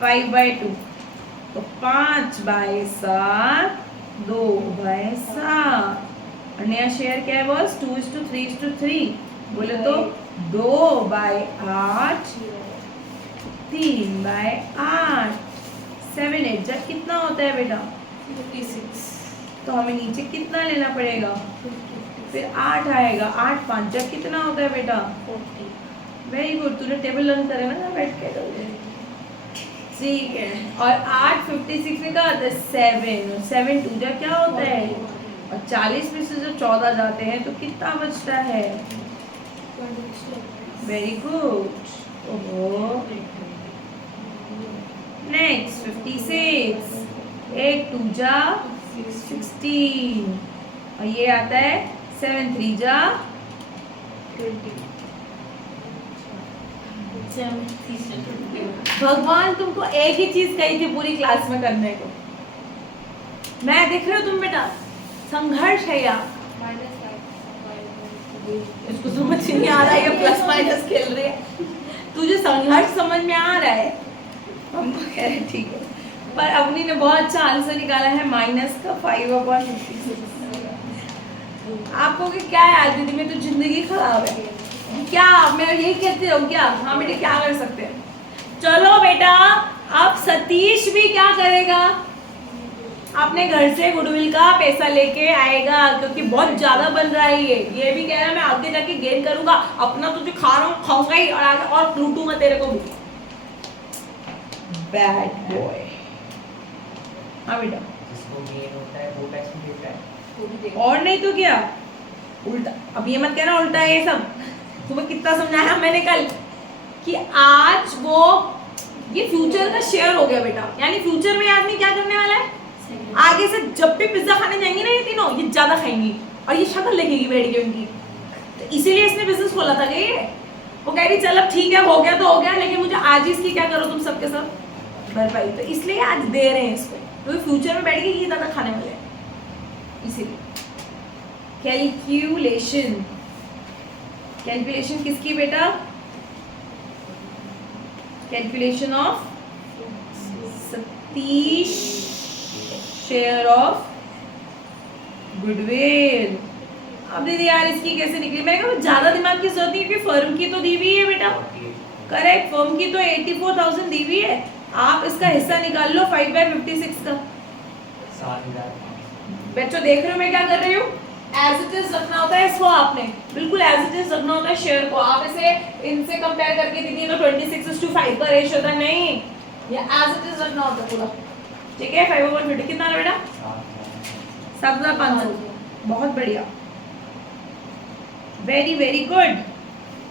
5/2 तो 5/7, 2/7। और नया शेयर क्या है बॉस? 2:3:3। बोले तो 2/8, 3/8। 7/8 जब कितना होता है बेटा? 56। तो हमें नीचे कितना लेना पड़ेगा? फिर 8 आएगा। 8/5 जब कितना होता है बेटा? 40। वेरी गुड, तूने टेबल लर्न करे ना बैठ के, ठीक है। और 8/56 में क्या होता है? 7। 7/2 जब क्या होता है? और 40 में से जब 14 जाते हैं तो कितना बचता है? Very good. ओहो, नेक्स्ट 56। 8/2 जा 16, और ये आता है 7/3 जा 20। भगवान तुमको एक ही चीज कही थी पूरी क्लास में करने को, मैं देख रही हूँ तुम बेटा संघर्ष है यार। इसको समझ नहीं आ रहा है, ये प्लस माइनस खेल रही है। तुझे संघर्ष समझ में आ रहा है, हम तो कह रहे ठीक है, पर अवनी ने बहुत अच्छा आंसर निकाला है माइनस का 5/56। आपको क्या है आज दीदी में तो जिंदगी खराब है क्या? मैं यही कहती रहूँ क्या? हाँ बेटे क्या कर सकते हैं? चलो बेटा अब सतीश भी क्या करेगा? अपने घर से गुडविल का पैसा लेके आएगा, क्योंकि बहुत ज्यादा बन रहा है ये भी कह रहा है मैं आगे जाके गेन करूंगा, अपना तो जो खा रहा हूँ खाऊंगा ही और लूटूंगा तेरे को भी। Bad boy. हाँ बेटा, जिसको गेन होता है वो पैसे देता है। वो भी देखो। और नहीं तो क्या, उल्टा। अब ये मत कहना उल्टा है ये सब। तुम्हें कितना समझाया मैंने कल कि आज वो ये फ्यूचर का शेयर हो गया बेटा, यानी फ्यूचर में आदमी क्या करने वाला है, आगे से जब भी पिज्जा खाने जाएंगी ना ये तीनों, ये ज्यादा खाएंगी और ये शक्ल लगेगी बैठ के उनकी। तो इसीलिए इसने बिजनेस खोला था ये। वो कह रही चल अब ठीक है, हो गया तो हो गया, लेकिन मुझे आज ही इसकी क्या करो तुम सबके सब भरपाई। तो इसलिए आज दे रहे हैं इसको, क्योंकि फ्यूचर में बैठ के ये ज्यादा खाने वाले हैं। इसीलिए कैलकुलेशन, कैलकुलेशन किसकी बेटा, calculation of Satish share of goodwill. अब दीदी यार इसकी कैसे निकली, मैंने कहा ज्यादा दिमाग की जरूरत नहीं, क्योंकि फर्म की तो दी हुई है बेटा, करेक्ट, फर्म की तो 84,000 दी हुई है। आप इसका हिस्सा निकाल लो 5/56 का। 7,500। बच्चों देख रहे हो मैं क्या कर रही हूँ, एज इट इज रखना होता है इसको, आपने बिल्कुल एज इट इज रखना होता है शेयर को। आप इसे इनसे कंपेयर करके दीदी तो 26:5 का रेशियो था, नहीं, ये एज इट इज रखना होता है पूरा। ठीक है, 5/50 कितना है बेटा, 7,500। बहुत बढ़िया, वेरी वेरी गुड।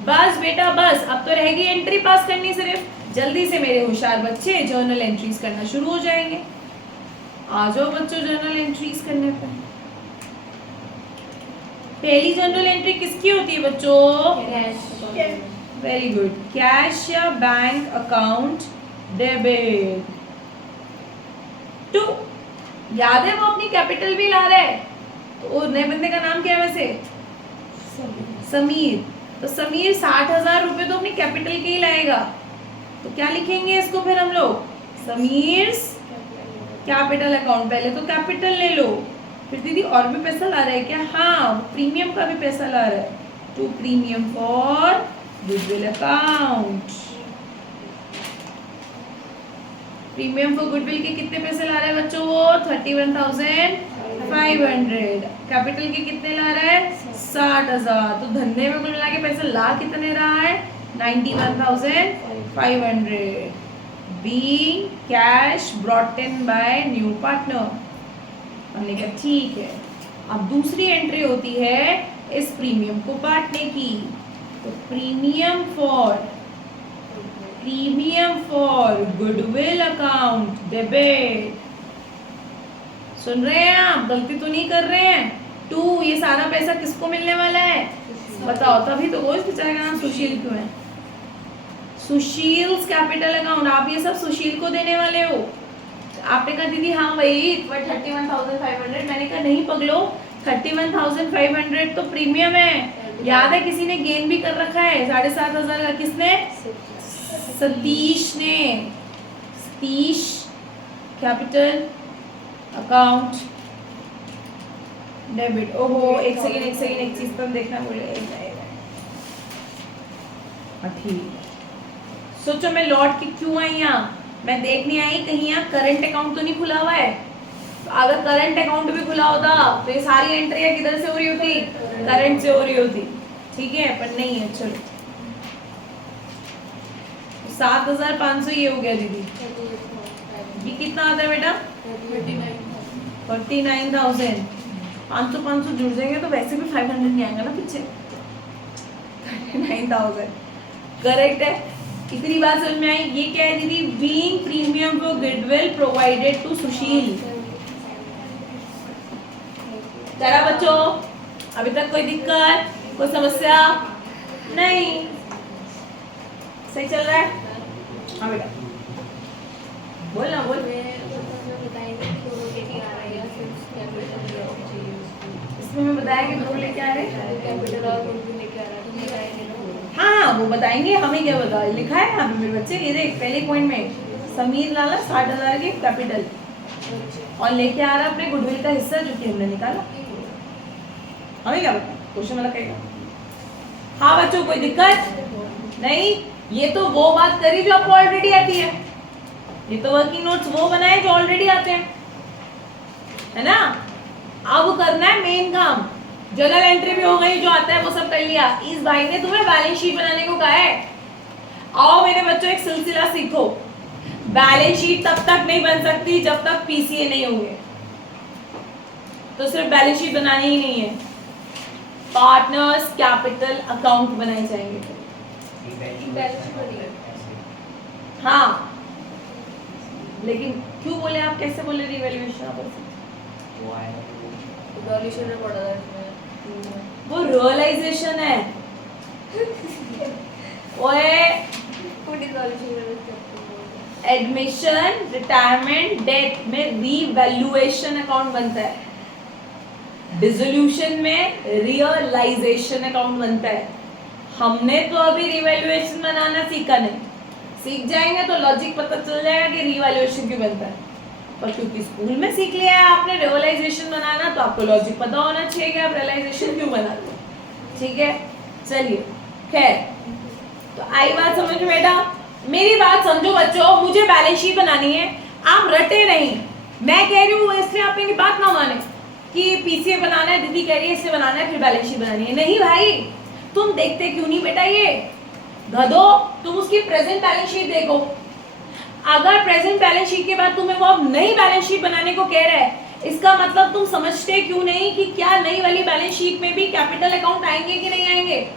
बस बेटा बस, अब तो रहेगी एंट्री पास करनी सिर्फ। जल्दी से मेरे होशियार बच्चे जर्नल एंट्रीज करना शुरू हो जाएंगे। आ जाओ बच्चों जर्नल एंट्रीज करने पे। पहली जनरल एंट्री किसकी होती है बच्चों, वेरी गुड, कैश या बैंक अकाउंट डेबिट टू। याद है वो अपनी कैपिटल भी ला रहा है, तो नए बंदे का नाम क्या है वैसे, समीर। तो समीर 60,000 रुपए तो अपनी कैपिटल के ही लाएगा, तो क्या लिखेंगे इसको फिर हम लोग, समीर कैपिटल अकाउंट। पहले तो कैपिटल ले लो, फिर दीदी और भी पैसा ला रहा है क्या, हाँ प्रीमियम का भी पैसा ला रहा है, to premium for goodwill account. Premium for goodwill के कितने पैसे ला रहा है बच्चों वो, 31,500। कैपिटल के कितने ला रहा है, 60,000। तो धंधे में कुल मिला के पैसे ला कितने रहा है, 91,500 being cash brought in by new partner। हमने कहा ठीक है। अब दूसरी एंट्री होती है इस प्रीमियम को बांटने की, तो premium for goodwill account debit. सुन रहे हैं आप, गलती तो नहीं कर रहे हैं। 2, ये सारा पैसा किसको मिलने वाला है बताओ, तभी तो वो इस बेचारे का नाम सुशील क्यों है, सुशील्स कैपिटल अकाउंट। आप ये सब सुशील को देने वाले हो। आपने कहा दीदी हाँ वही 31,500, मैंने कहा नहीं पगलो, 31,500 तो प्रीमियम है। याद है किसी ने गेन भी कर रखा है 7,500 का, किसने, सतीश ने। Satish capital account debit. ओहो एक सेकेंड एक चीज पर देखना बोले, ठीक। सोचो मैं लौट के क्यों आई यहाँ, मैं देखने आई कहीं यहाँ करंट अकाउंट तो नहीं खुला हुआ है। तो अगर करंट अकाउंट भी खुला होता तो ये सारी एंट्रियां किधर से हो रही होती, करंट से हो रही होती। ठीक है, पर नहीं है। चलो 7,500 ये हो गया दीदी। ये कितना आता है बेटा, 39,000। 500 जुड़ जाएंगे तो वैसे भी 500 नहीं आएगा ना पीछे। 39,000 करेक्ट है। इतनी बात समझ में आई। ये क्या है दीदी, being premium for goodwill provided to Sushil. जरा बच्चों अभी तक कोई दिक्कत, कोई समस्या नहीं, सही चल रहा है। हाँ बेटा बोल ना, बोल। इसमें मैं बताया कि दो लेके आ रहे, हाँ वो बताएंगे, हमें क्या बता, लिखा है यहाँ पे मेरे बच्चे, ये देख पहले पॉइंट में समीर लाला 60,000 की कैपिटल और लेके आ रहा है अपने गुडविल का हिस्सा जो कि हमने निकाला। हमें क्या बता, क्वेश्चन वाला कहेगा। हाँ बच्चों कोई दिक्कत नहीं। ये तो वो बात करी जो आपको ऑलरेडी आती है, ये तो वर्किंग नोट्स वो बनाए जो ऑलरेडी आते हैं। है ना। अब करना है मेन काम, जर्नल एंट्री भी हो गई, जो आता है वो सब कर लिया। इस भाई ने तुम्हें बैलेंस शीट बनाने को कहा है। आओ मेरे बच्चों एक सिलसिला सीखो। बैलेंस शीट तब तक नहीं बन सकती जब तक पीसीए नहीं होंगे, तो सिर्फ बैलेंस शीट बनानी ही नहीं है, पार्टनर्स कैपिटल अकाउंट बनाए जाएंगे। हाँ, लेकिन क्यों बोले आप, कैसे बोले रिवैल्यूएशन? इवैल्यूएशन में पढ़ा था इसमें। वो रियलाइजेशन है। ओए, फुड इवैल्यूएशन में एडमिशन, रिटायरमेंट, डेथ में रिवैल्यूएशन अकाउंट बनता है, डिसोल्यूशन में रियलाइजेशन अकाउंट बनता है। हमने तो अभी रिवैल्यूएशन बनाना सीखा नहीं, सीख जाएंगे तो लॉजिक पता चल जाएगा कि रिवैल्यूएशन क्यों बनता है। पर क्योंकि स्कूल में सीख लिया है आपने रियलाइजेशन बनाना, तो आपको लॉजिक पता होना चाहिए कि आप रियलाइजेशन क्यों बनाते हो। ठीक है, चलिए खैर, तो आई बात समझ में बेटा? मेरी बात समझो बच्चों, मुझे बैलेंस शीट बनानी है, आप रटे नहीं। मैं कह रही हूँ इसलिए आप मेरी बात ना माने कि पीसीए बनाना है, दीदी कह रही है इसलिए बनाना है, फिर बैलेंस शीट बनानी है। नहीं भाई, तुम देखते क्यों नहीं बेटा? ये गधो, तुम उसकी प्रेजेंट बैलेंस शीट देखो। अगर प्रेजेंट बैलेंस शीट के बाद तुम्हें वो अब नई बैलेंस शीट बनाने को कह रहा है, इसका मतलब तुम समझते क्यों नहीं कि क्या नई वाली बैलेंस शीट में भी कैपिटल अकाउंट आएंगे कि नहीं आएंगे?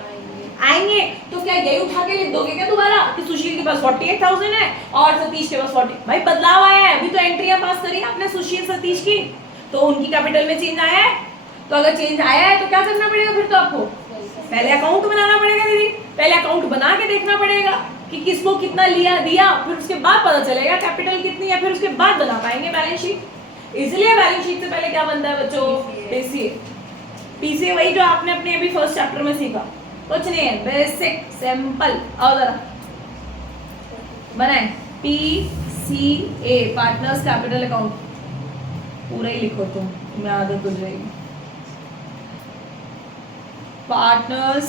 आएंगे। तो क्या यही उठा के लिख दोगे क्या दोबारा कि सुशील के पास 48,000 है और सतीश के पास 40? भाई बदलाव आया है, अभी तो एंट्रियां पास करी आपने सुशील सतीश की, तो उनकी कैपिटल में चेंज आया है। तो अगर चेंज आया है तो क्या करना पड़ेगा फिर? तो आपको पहले अकाउंट बनाना पड़ेगा दीदी, पहले अकाउंट बना के देखना पड़ेगा कि किसको कितना लिया दिया, फिर उसके बाद पता चलेगा कैपिटल कितनी है, फिर उसके बाद बना पाएंगे बैलेंस शीट। इसलिए बैलेंस शीट से पहले क्या बनता है बच्चों? पीसीए। पीसीए वही जो आपने अपने अभी फर्स्ट चैप्टर में सीखा, कुछ नहीं है, बेसिक सिंपल। आओ जरा बनाए पीसीए, पार्टनर्स कैपिटल अकाउंट। पूरा ही लिखो तुम, तुम्हें आदत हो जाएगी। Partners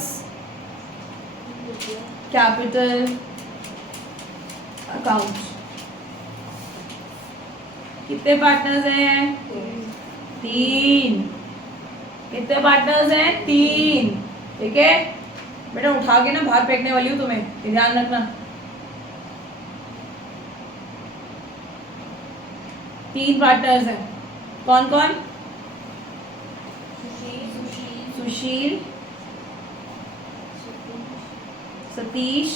capital account. कितने पार्टनर्स हैं? 3। कितने पार्टनर्स हैं? 3। ठीक है बेटा, उठा के ना बाहर फेंकने वाली हूँ तुम्हें, ये ध्यान रखना। 3 पार्टनर्स हैं। कौन कौन? सुशील, सतीश,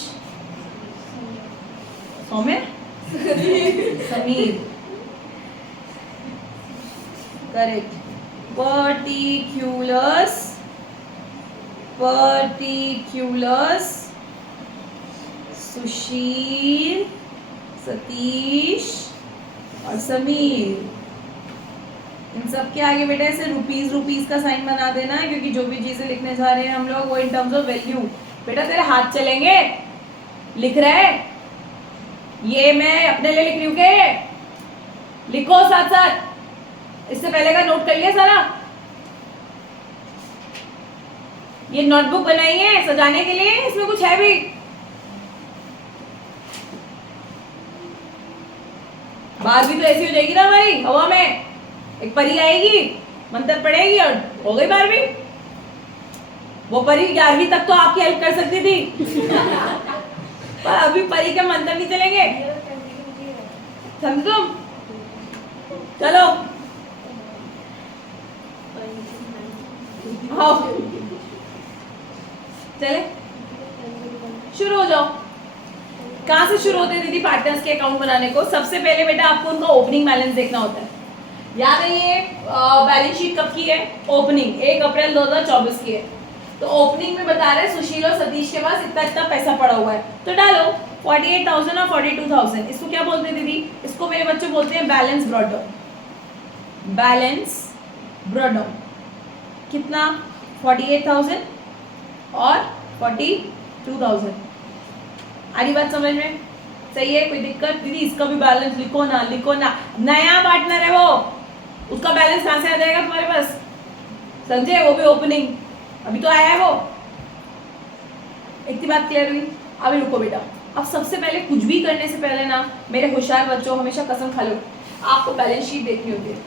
सौम्य, समीर। करेक्ट। पर्टिक्यूलर्स, सुशील, सतीश और समीर। इन सब के आगे बेटा ऐसे रुपीस का साइन बना देना, क्योंकि जो भी चीजें लिखने जा रहे हैं हम लोग वो इन टर्म्स ऑफ वैल्यू। बेटा तेरे हाथ चलेंगे, लिख रहे, ये मैं अपने लिए लिख रही हूँ के लिखो साथ साथ। इससे पहले का नोट कर लिया सारा। ये नोटबुक बनाई है सजाने के लिए, इसमें कुछ है भी? बात भी तो ऐसी हो जाएगी ना भाई, हवा में एक परी आएगी, मंत्र पढ़ेगी और हो गई 12वीं। वो परी 11वीं तक तो आपकी हेल्प कर सकती थी पर अभी परी के मंत्र नहीं चलेंगे, समझो? चलो आओ चले, शुरू हो जाओ। कहाँ से शुरू होते हैं दीदी पार्टनर्स के अकाउंट बनाने को? सबसे पहले बेटा आपको उनका ओपनिंग बैलेंस देखना होता है। याद है ये बैलेंस शीट कब की है? ओपनिंग 1 अप्रैल 2024 की है। तो ओपनिंग में बता रहे हैं सुशील और सतीश के पास इतना इतना पैसा पड़ा हुआ है, तो डालो 48,000 और 42,000। इसको क्या बोलते हैं दीदी? इसको मेरे बच्चे बोलते हैं balance brought down. Balance brought down कितना? 48,000 और 42,000। आ रही बात समझ में? सही है? कोई दिक्कत? दीदी इसका भी बैलेंस लिखो ना, लिखो ना। नया पार्टनर है वो, उसका बैलेंस कहाँ से आ जाएगा तुम्हारे पास? समझे? वो भी ओपनिंग, अभी तो आया है वो। इतनी बात क्लियर हुई? अभी रुको बेटा, अब सबसे पहले कुछ भी करने से पहले ना मेरे होशियार बच्चों हमेशा कसम खा लो, आपको बैलेंस शीट देखनी होती है।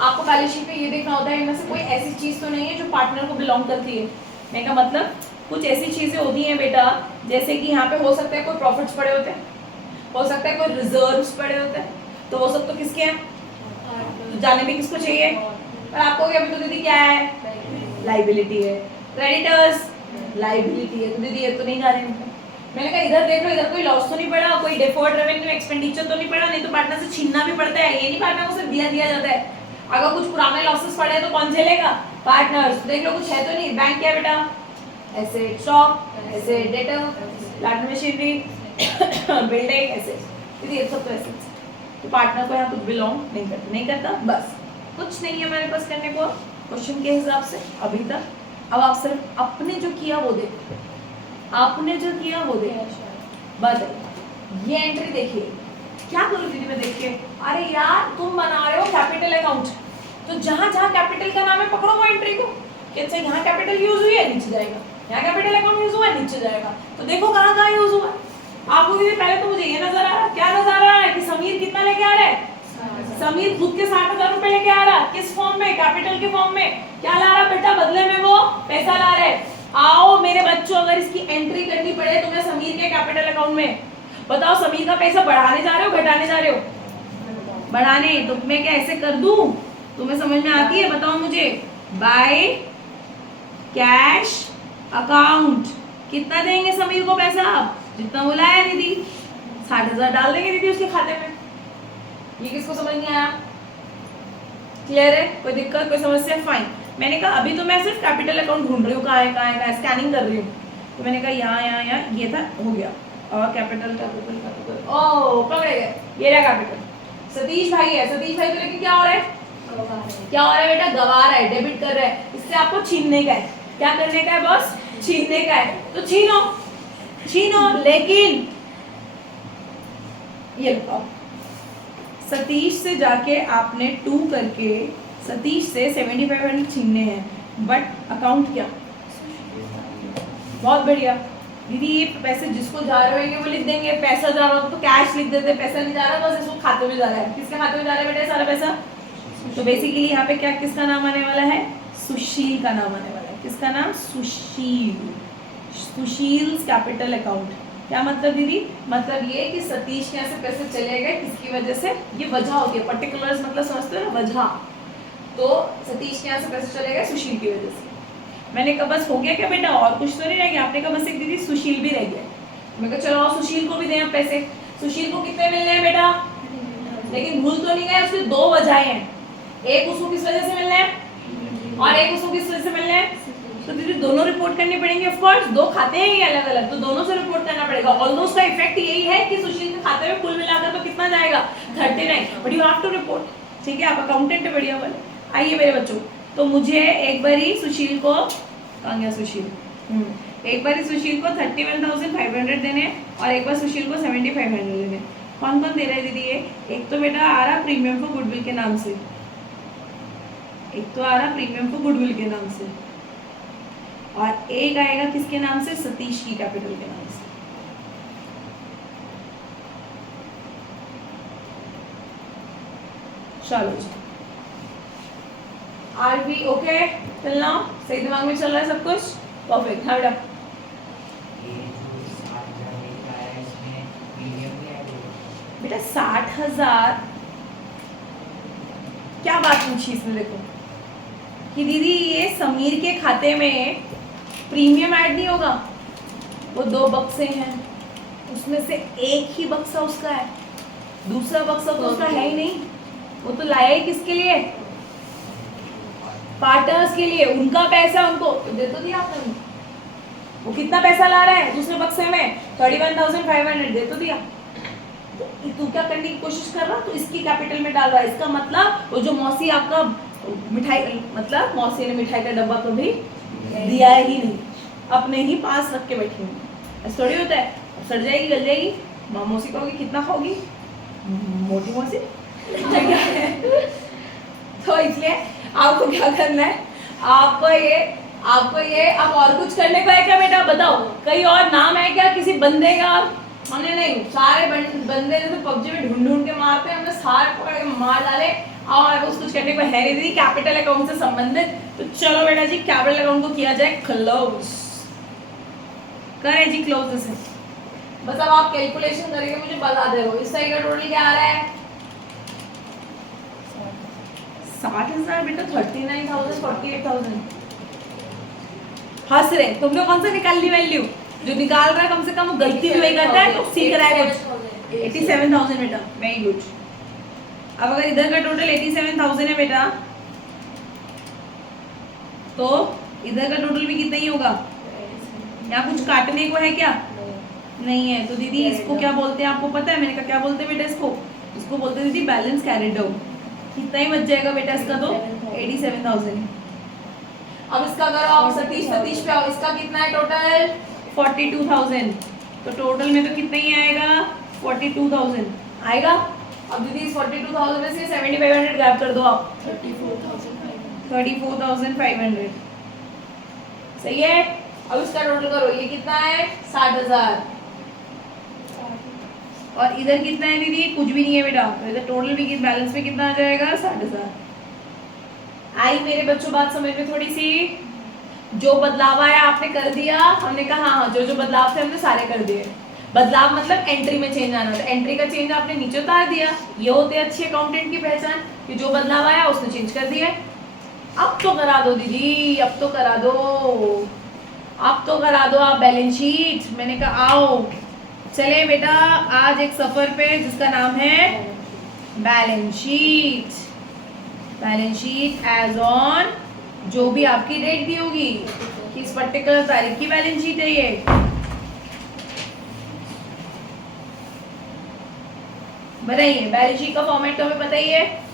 आपको बैलेंस शीट में ये देखना होता है इनमें से कोई ऐसी चीज तो नहीं है जो पार्टनर को बिलोंग करती है। मैं का मतलब कुछ ऐसी चीजें होती हैं बेटा, जैसे कि यहाँ पे हो सकता है कोई प्रॉफिट्स पड़े होते हैं, हो सकता है कोई रिजर्व्स पड़े होते हैं, तो वो सब तो किसके हैं, तो जाने में किसको चाहिए, पर आपको अभी तो दीदी क्या है, लाइबिलिटी है। क्रेडिटर्स लाइबिलिटी है, तो दीदी ये तो नहीं जा रहे हैं। मैंने कहा इधर देख लो, इधर कोई लॉस तो नहीं पड़ा, कोई डिफर्ड रेवेन्यू एक्सपेंडिचर तो नहीं पड़ा, नहीं तो पार्टनर से छीनना भी पड़ता है, ये नहीं पार्टनर को सिर्फ दिया जाता है। अगर कुछ पुराने लॉसेस पड़े हैं तो कौन झेलेगा, पार्टनर्स। देख लो कुछ है तो नहीं, बैंक क्या बेटा, asset, stock, asset, debtor, plant machinery, building, asset, ये सब तो एसेट्स। तो पार्टनर को यहाँ कुछ बिलोंग नहीं करता, बस कुछ नहीं है हमारे पास करने को क्वेश्चन के हिसाब से अभी तक। अब आप सिर्फ अपने जो किया वो देखो, आपने जो किया वो देखो, बस ये एंट्री देखिए। क्या करूँ दीदी मैं देखिए, अरे यार तुम बना रहे हो कैपिटल अकाउंट, तो जहां जहां कैपिटल का नाम है पकड़ो वो एंट्री को, कि अच्छा यहाँ कैपिटल यूज हुई है नीचे जाएगा, यहाँ कैपिटल अकाउंट यूज हुआ है नीचे जाएगा, तो देखो कहाँ कहाँ यूज हुआ है। आपको दीदी पहले तो मुझे ये नजर आ रहा है, क्या नजर आ रहा है कि समीर कितना लेके आ रहा है, समीर खुद के 60,000 रुपए लेके आ रहा, किस फॉर्म में, कैपिटल के फॉर्म में। क्या ला रहा बेटा, बदले में वो पैसा ला रहा है। आओ मेरे बच्चों, अगर इसकी एंट्री करनी पड़े तुम्हें समीर के कैपिटल अकाउंट में, बताओ समीर का पैसा बढ़ाने जा रहे हो घटाने जा रहे हो, बढ़ाने, तो मैं क्या ऐसे कर दूं, तुम्हें समझ में आती है, बताओ मुझे। बाय कैश अकाउंट कितना देंगे समीर को पैसा, जितना वो लाया दीदी, 60,000 डाल देंगे दीदी उसके खाते में। ये किसको समझ नहीं आया, क्लियर है, कोई दिक्कत कोई समस्या, फाइन। मैंने कहा अभी तो मैं सिर्फ कैपिटल अकाउंट ढूंढ रही हूँ, कहाँ है, स्कैनिंग कर रही हूँ, तो मैंने कहा यहाँ ये था, हो गया, और कैपिटल, ओह पकड़े गए, ये रहा कैपिटल। सतीश भाई है, सतीश भाई को लेके क्या हो रहा है, क्या हो रहा है बेटा, गवा रहा है, डेबिट कर रहा है, इससे आपको छीनने का है, क्या करने का है बॉस, छीनने का है, तो छीनो, लेकिन ये बताओ, सतीश से जाके आपने 2 करके सतीश से 7500 छीनने हैं, बट अकाउंट क्या, बहुत बढ़िया दीदी, ये पैसे जिसको जा रहे होंगे वो लिख देंगे, पैसा जा रहा हो तो कैश लिख देते, पैसा नहीं जा रहा बस इसको खाते में जा रहा है, किसके खाते में जा रहा है बेटा सारा पैसा, तो बेसिकली यहाँ पे क्या किसका नाम आने वाला है, सुशील का नाम आने वाला है, किसका नाम, सुशील कैपिटल अकाउंट। क्या मतलब दीदी, मतलब ये कि सतीश के यहाँ से पैसे चले गए, किसकी वजह से, ये वजह होती है, पर्टिकुलर्स मतलब समझते हो ना, वजह, तो सतीश के यहाँ से पैसे चले गए सुशील की वजह से। मैंने कहा बस हो गया क्या बेटा, और कुछ तो नहीं रह गया, आपने कहा बस एक दीदी सुशील भी रह गया, मैं कहा चलो सुशील को भी दें आप पैसे। सुशील को कितने मिलने हैं बेटा, लेकिन भूल तो नहीं गए, उसकी 2 वजहें हैं, एक उसको किस वजह से मिलने हैं और एक उसको किस वजह से मिलने हैं, तो दीदी दोनों रिपोर्ट करनी पड़ेंगी, ऑफ कोर्स 2 खाते हैं ये अलग अलग, तो दोनों से रिपोर्ट करना पड़ेगा। ऑलमोस्ट का इफेक्ट यही है कि सुशील के खाते में कुल मिलाकर तो कितना जाएगा 39, but you have to report, ठीक है, आप अकाउंटेंट है बढ़िया वाले। आइए मेरे बच्चों, तो मुझे एक बार ही सुशील को, कहाँ गया सुशील, एक बार ही सुशील को 31,500 देने और एक बार सुशील को 7,500 देने। कौन कौन दे रहा है दीदी ये, एक तो बेटा आ रहा प्रीमियम फॉर गुडविल के नाम से, एक तो आ रहा प्रीमियम फॉर गुडविल के नाम से, और एक आएगा किसके नाम से, सतीश की कैपिटल के नाम से। चलो जी, आर बी ओके, चलना सही दिमाग में चल रहा है सब कुछ, परफेक्ट। हाँ बेटा, बेटा 60,000 क्या बात पूछी इसमें, देखो कि दीदी ये समीर के खाते में प्रीमियम ऐड नहीं होगा, वो 2 बक्से हैं, उसमें से एक ही बक्सा उसका है, दूसरा बक्सा तो उसका है ही नहीं, वो तो लाया ही किसके लिए, पार्टनर्स के लिए, उनका पैसा उनको तो दे तो दिया आपने, वो कितना पैसा ला रहा है दूसरे बक्से में 31,500 दे तो दिया, तो तू क्या करने की कोशिश कर रहा, तो इसकी कैपिटल में डाल रहा है, इसका मतलब वो जो मौसी आपका मिठाई, मतलब मौसी ने मिठाई का डब्बा कभी दिया ही नहीं, अपने ही पास रख के बैठी हूँ, ऐसा थोड़ी होता है, सड़ जाएगी गल जाएगी, मौसी कहोगी कितना खाओगी, मोटी मौसी तो इसलिए आपको क्या करना है, आपको ये अब और कुछ करने को है क्या बेटा, बताओ, कहीं और नाम है क्या किसी बंदे का, हमने नहीं, सारे बंदे जैसे पबजी में ढूंढ के मारते हैं, हमने सारे पकड़ के मार डाले, और कुछ करने को है नहीं दीदी कैपिटल अकाउंट से संबंधित। तो चलो बेटा जी कैपिटल अकाउंट को किया जाए क्लोज, करें जी क्लोज इसे। बस अब आप कैलकुलेशन करके मुझे बता दे रहे हो इस साइड का टोटल क्या आ रहा है 60,000 बेटा 39,000 48,000। हंस रहे तुम लोग कौन सा निकाल ली वैल्यू, जो निकाल रहा है कम से कम वो गलती भी वही करता है तो सीख रहा है कुछ। 87,000 बेटा वेरी गुड। अब अगर इधर का टोटल 87,000 है बेटा तो इधर का टोटल भी कितना ही होगा, यहाँ कुछ काटने को है क्या, नहीं है। तो दीदी इसको क्या बोलते हैं आपको पता है, मैंने कहा क्या बोलते हैं बेटा इसको, इसको बोलते हैं दीदी बैलेंस कैरिड आउट। कितना ही बच जाएगा बेटा इसका तो 87,000। अब इसका करो आप सतीश पे आओ, इसका कितना है टोटल 42,000। तो टोटल में तो कितना ही आएगा 42,000 आएगा। अब दीदी इस 42,000 में से 7,500 गैप कर दो आप 34,500 सही है। अब इसका टोटल करो ये कितना है 60,000 और इधर कितना है दीदी कुछ भी नहीं है बेटा, तो इधर टोटल भी बैलेंस में कितना आ जाएगा 60,000। आई मेरे बच्चों बात समझ में थोड़ी सी, जो बदलाव आया आपने कर दिया, हमने कहा हाँ जो जो बदलाव थे हमने सारे कर दिए। बदलाव मतलब एंट्री में चेंज आना, तो एंट्री का चेंज आपने नीचे उतार दिया। ये होते हैं अच्छे अकाउंटेंट की पहचान कि जो बदलाव आया उसने चेंज कर दिया। अब तो करा दो दीदी, अब तो करा दो, अब तो करा दो आप बैलेंस शीट। मैंने कहा आओ चले बेटा आज एक सफर पे जिसका नाम है balance sheet. Balance sheet as on जो भी आपकी डेट दी होगी किस पर्टिकुलर तारीख की बैलेंस शीट है ये। बताइए बैलेंस शीट का फॉर्मेट तो हमें पता ही है।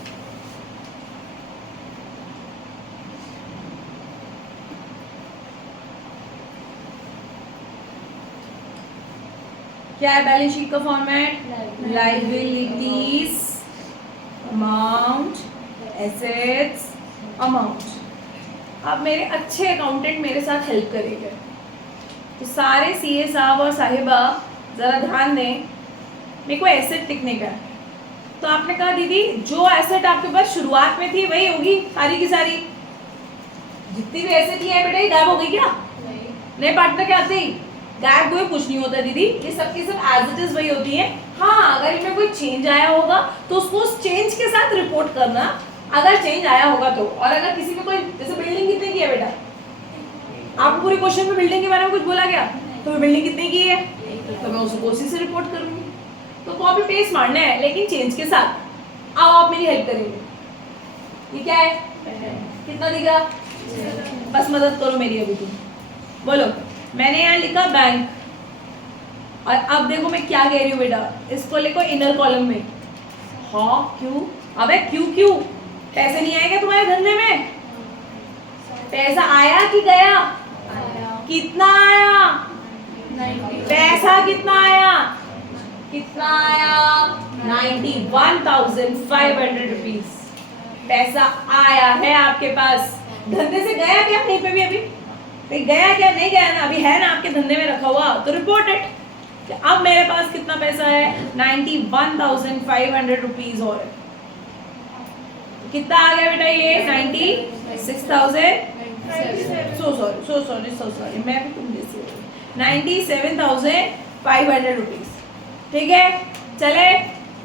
क्या है बैलेंस शीट का format, liabilities amount assets amount. अब मेरे अच्छे अकाउंटेंट मेरे साथ हेल्प करेंगे तो सारे सीए साहब और साहिबा ज़रा ध्यान दें, मेरे को एसेट लिखने का है। तो आपने कहा दीदी जो एसेट आपके पास शुरुआत में थी वही होगी सारी की सारी, जितनी भी एसेट है बेटा ये गायब हो गई क्या, नहीं पार्टनर क्या आती गायब हुए कुछ नहीं होता दीदी, ये सबकी सब एज इट इज वही होती है। हाँ अगर इनमें कोई चेंज आया होगा तो उसको उस चेंज के साथ रिपोर्ट करना अगर चेंज आया होगा तो। और अगर किसी में कोई जैसे बिल्डिंग कितने की है बेटा, आपको पूरे क्वेश्चन में बिल्डिंग के बारे में कुछ बोला गया तो बिल्डिंग कितने की है तो मैं उसको उसी से रिपोर्ट करूंगी। तो कॉपी पेस्ट मारना है लेकिन चेंज के साथ। अब आप मेरी हेल्प करेंगे। ये क्या है कितना दिखा, बस मदद करो मेरी अभी तुम बोलो। मैंने यहाँ लिखा बैंक और अब देखो मैं क्या कह रही हूँ बेटा, इसको लिखो इनर कॉलम में। हाँ क्यों, अबे क्यों क्यों पैसे नहीं आएंगे तुम्हारे धंधे में, पैसा आया कि गया, कितना आया, पैसा कितना आया, कितना आया 91,500 रुपीज पैसा आया है आपके पास। धंधे से गया क्या कहीं पे भी, अभी कहीं गया क्या, नहीं गया ना, अभी है ना आपके धंधे में रखा हुआ, तो रिपोर्ट इट। अब मेरे पास कितना पैसा है 91,500 रुपीज और कितना आ गया बेटा ये 96,000 सो सॉरी मैं भी तुम जैसी हो गई 97,500 रुपीज। ठीक है चले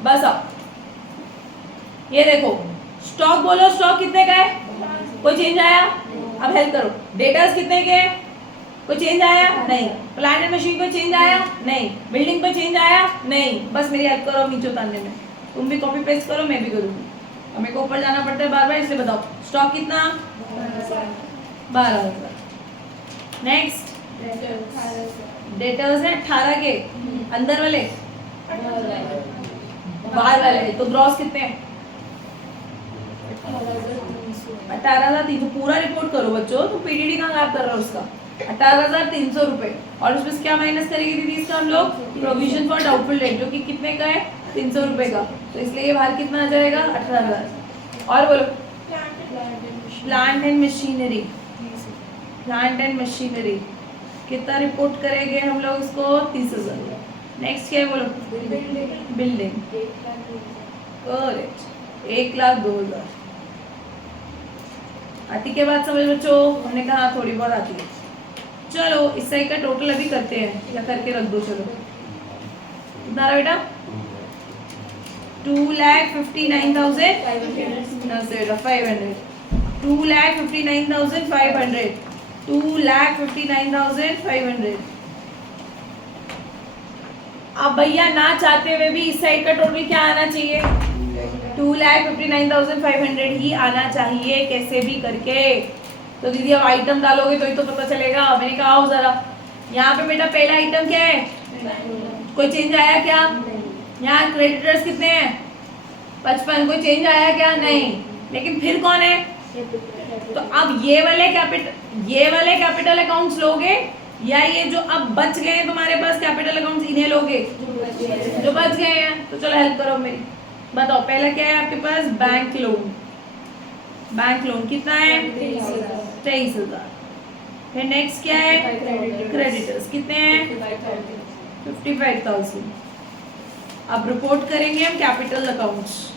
बस। अब ये देखो स्टॉक बोलो, स्टॉक कितने का है, कोई चेंज आया, अब हेल्प करो। डेटास कितने के, कोई चेंज आया नहीं। प्लांट एंड मशीन पे चेंज आया नहीं, बिल्डिंग पे चेंज आया नहीं। बस मेरी हेल्प करो नीचे उतारने में, तुम भी कॉपी पेस्ट करो मैं भी करूँगी, और मेरे को ऊपर जाना पड़ता है बार बार, इसलिए बताओ स्टॉक कितना 12,000। नेक्स्ट डेटर्स है 18 के, अंदर वाले बाहर वाले, तो ग्रॉस कितने हैं 18,300। पूरा रिपोर्ट करो बच्चों, तो पीडीडी कहाँ गायब कर रहा है उसका 18,300 रुपए। और उसमें क्या माइनस करेगी दीदी इसका हम लोग, प्रोविजन फॉर डाउटफुल डेट जो कि कितने का है 300 रुपए का, तो इसलिए ये बाहर कितना आ जाएगा 18,000। और बोलो plant and machinery, plant and machinery कितना रिपोर्ट करेंगे हम लोग इसको 30,000। नेक्स्ट क्या है बोलो बिल्डिंग, करेक्ट 1,02,000 आती के बाद समझ बच्चों? हमने कहा हाँ, थोड़ी बहुत आती है। चलो इस साइड का टोटल अभी करते हैं, या करके रख दो। चलो कितना रहा बेटा? 2,59,500 2,59,500 2,59,500। अब भैया ना चाहते हुए भी इस साइड का टोटल क्या आना चाहिए? 2,59,500 ही आना चाहिए कैसे भी करके। तो दीदी अब आइटम डालोगे तो ही तो पता चलेगा। मैंने कहा आओ जरा, यहाँ पे बेटा पहला आइटम क्या है? कोई चेंज आया क्या? यहाँ क्रेडिटर्स कितने हैं? 55। कोई चेंज आया क्या? नहीं। लेकिन फिर कौन है? तो अब ये वाले कैपिटल अकाउंट्स लोगे, या ये जो अब बच गए हैं तुम्हारे पास कैपिटल अकाउंट्स, इन्हें लोगे जो बच गए हैं? तो चलो हेल्प करो मेरी, बताओ पहला क्या है आपके पास? Bank loan. बैंक लोन कितना है? 23,000। फिर नेक्स्ट क्या है? क्रेडिटर्स कितने हैं? 55,000। अब रिपोर्ट करेंगे हम कैपिटल अकाउंट्स,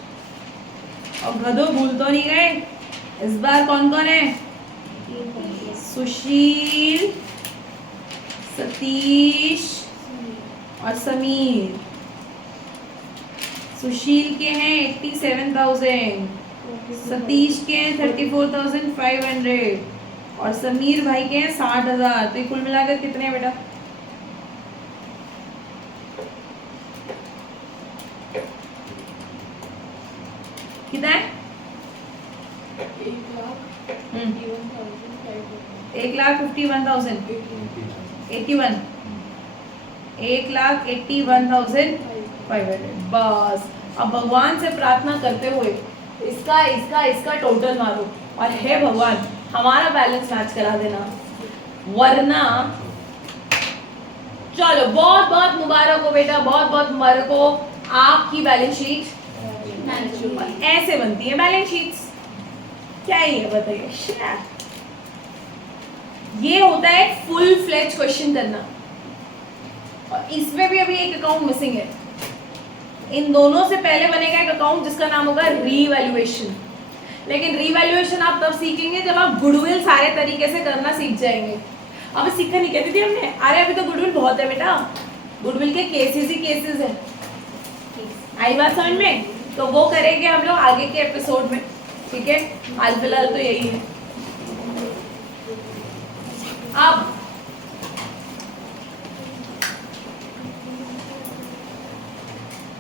और गधो भूल तो नहीं गए इस बार कौन कौन है? सुशील, सतीश और समीर। सुशील के हैं 87,000, सतीश के हैं 34,500 और समीर भाई के हैं 60,000। तो ये कुल मिलाकर कितने हैं बेटा? कितना है? 1,51,000 81 1,81,500। बस अब भगवान से प्रार्थना करते हुए इसका टोटल मारो, और हे भगवान हमारा बैलेंस मैच करा देना, वरना चलो बहुत बहुत मुबारक हो बेटा, बहुत बहुत मुबारक हो। आपकी बैलेंस शीट ऐसे बनती है बैलेंस शीट्स। क्या ही है बताइए? ये होता है फुल फ्लेज क्वेश्चन करना, और इसमें भी अभी एक अकाउंट मिसिंग है। इन दोनों से पहले बनेगा एक अकाउंट जिसका नाम होगा रीवैल्यूएशन। लेकिन रीवैल्यूएशन आप तब सीखेंगे जब आप गुडविल सारे तरीके से करना सीख जाएंगे। अब सीखा नहीं कहती थी हमने, अरे अभी तो गुडविल बहुत है बेटा, गुडविल के केसेस ही केसेस है। आई बात समझ में? तो वो करेंगे हम लोग आगे के एपिसोड में, ठीक है? हाल फिलहाल तो यही है। अब